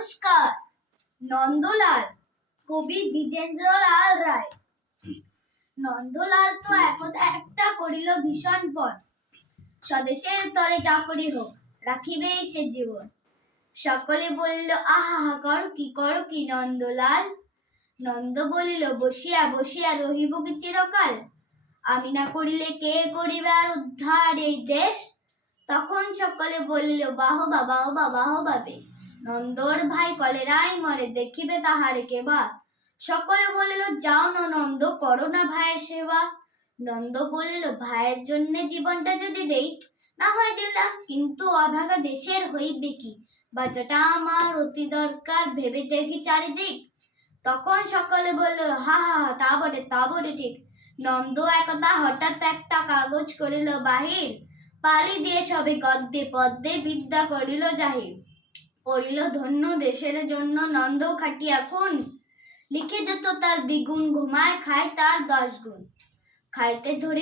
নমস্কার। নন্দলাল, কবি দ্বিজেন্দ্রলাল রায়। নন্দলাল তো একদা একটা করিল ভীষণ পণ, স্বদেশের তরে যা করি হোক, রাখিবেই সে জীবন। সকলে বলিল আহা করো কি নন্দলাল। নন্দ বলিল বসিয়া বসিয়া রহিব কি চিরকাল। আমি না করিলে কে করিবে আর উদ্ধার এই দেশ। তখন সকলে বলিল বাহবা বাহবা বাহবা বেশ। নন্দর ভাই কলেরায় মরে, দেখিবে তাহারে কেবা। সকলে বলিল যাও না নন্দ, করো না ভাইয়ের সেবা। নন্দ বলিল ভাইয়ের জন্য জীবনটা যদি দেই, না হয় দিলাম, কিন্তু অভাগা দেশের হইবে কি। বাচ্চাটা আমার অতি দরকার, ভেবে দেখি চারিদিক। তখন সকলে বলল হা হা হা, তা বটে ঠিক। নন্দ একদা হঠাৎ একটা কাগজ করিল বাহির, পালি দিয়ে সবে গদ্যে পদ্যে বিদ্যা করিল জাহির। পড়িল ধন্য দেশের জন্য নন্দ খাটিয়া খুন, লিখে যেত তার দ্বিগুণ, ঘুমায় খায় তার 10 গুণ। খাইতে ধরিল